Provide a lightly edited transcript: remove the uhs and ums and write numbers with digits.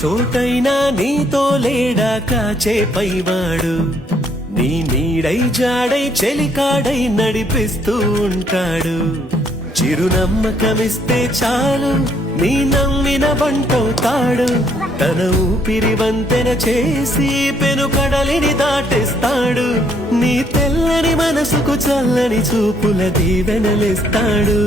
చోటైనా నీతో లేడా కాచే పైవాడు నీ నీడై జాడై చెలికాడై నడిపిస్తూ ఉంటాడు చిరునమ్మకమిస్తే చాలు నీ నమ్మిన బంటవుతాడు తన ఊపిరి వంతెన చేసి పెను కడలిని దాటేస్తాడు నీ తెల్లని మనసుకు చల్లని చూపుల దీవెనలిస్తాడు